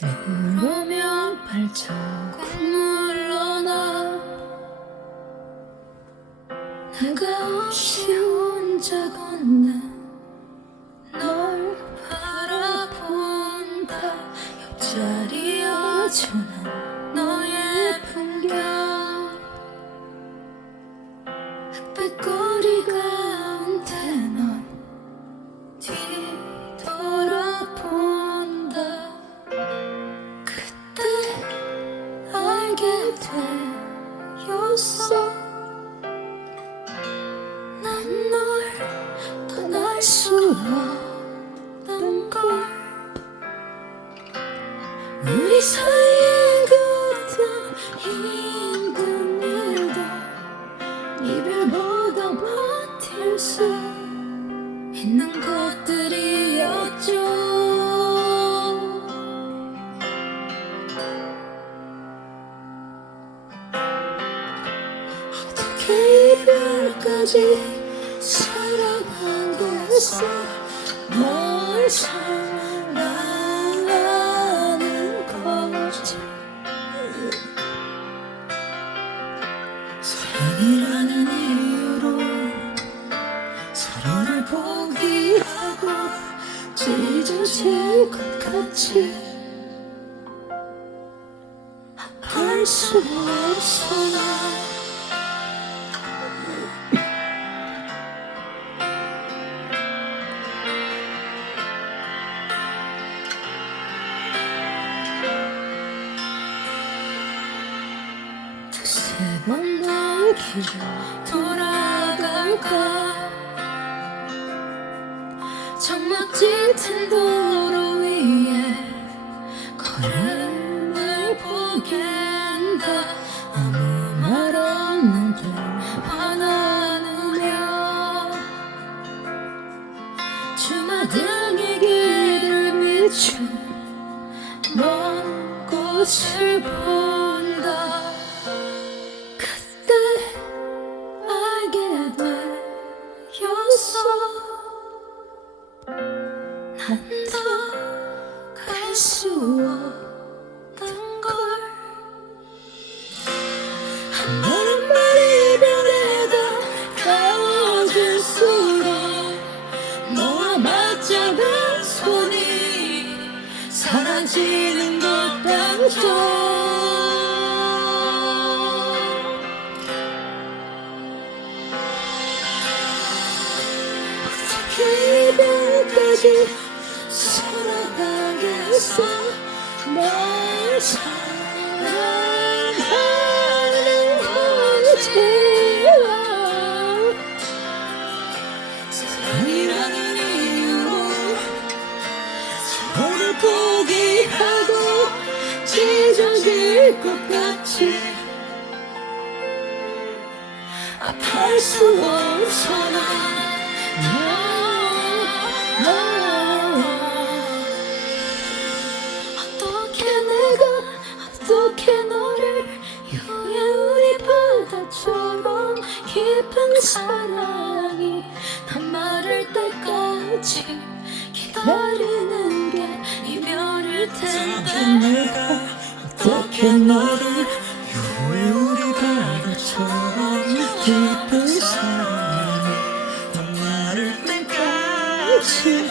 그러면 발짝 물러나 내가 없이 혼자 걷는 뒤돌아본다. 그때 알게 되었어. 난 널 떠날 수 없는 걸. 우리 사이에 그던 힘든 일도 이별보다 버틸 수 있는 것 이별까지 살아가겠어 널 사랑하는 거지 사랑이라는 이유로 서로를 포기하고 찢어질 것 같이 할수 없어 번만 길을 돌아갈까? 정막 짙은 도로 위에 걸음을 보겠다. 아무 말 없는 길 환하누며 주마등의 길을 비춘 먼 꽃을 본 난더갈수 없는 걸. 한번한번 이별에도 가워질수록 너와 맞잡은 손이 사라지는 것 같죠 이별까지 살아가겠어. 널 사랑하는 거지. 사랑이라는 이유로 서로를 포기하고 찢어질 것 같이 아파할 수 없어 나 사랑이 다 마를 때까지 기다리는 게 이별일 텐데. 어떻게 너를 후회 우리 바다처럼 깊은 사랑이 다 마를 때까지